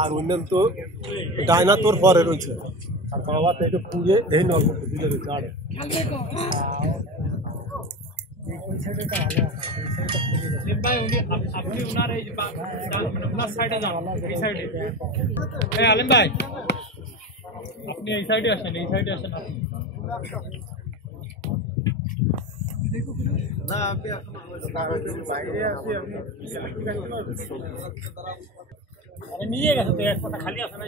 আর অন্যান্য তো ডায়না তোর পরে রয়েছে আর বাবা তো একটু পুড়ে এই নর্ম দিকে রয়েছে আর ভাই আপনি ওনার এই ওনার সাইডে যান এই সাইডে এই আলিম ভাই আপনি এই সাইডে আসেন আপনি না আমি এখন বাইরে আছি আমি আরে নিয়ে গেছে তো এক কথা খালি আছে না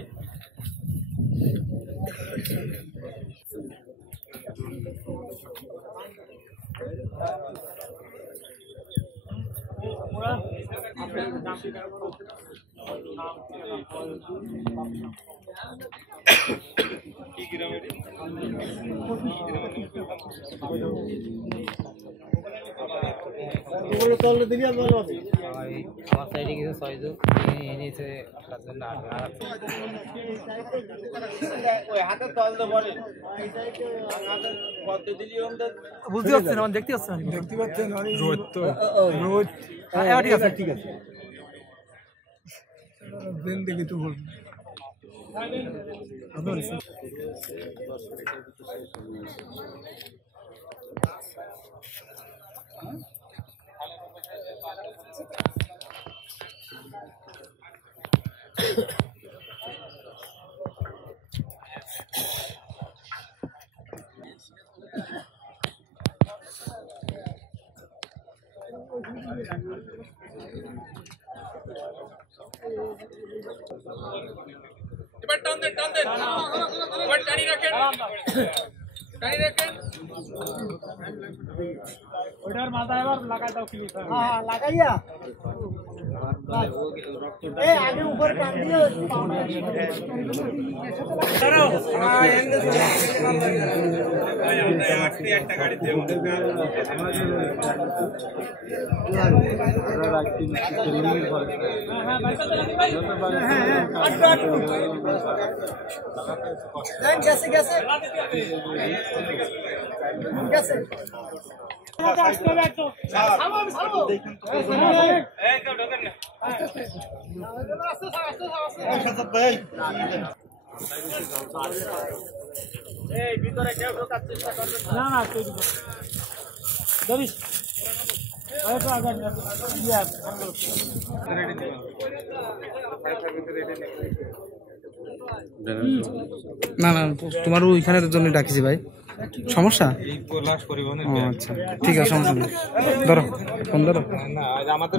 আমার সাইডে কিছু 6 জন এনেছে তার জন্য বুঝতে পারছেন আমার দেখতে পাচ্ছেন রোদ তো রোদ ঠিক আছে ঠিক আছে দিন দেখি তো বল এবার টান দেন এবার টানি রাখেন ওটার মাথা এবার লাগাই দাও কি হ্যাঁ লাগাইয়া এ আগে উপরে টান দিও দাঁড়াও একটা গাড়িতে গেছে গেছে গেছে আসতে হবে একদম এই কেউ ঢোকেন না এই ভিতরে কেউ ঢোকার চেষ্টা করবেন না না তুই দবিস আরে আগে ইয়া না না তোমার ওইখানে জন্য ডাকিছি ভাই সমস্যা আচ্ছা ঠিক আছে সমস্যা নেই ধরো ফোন ধরো আমাদের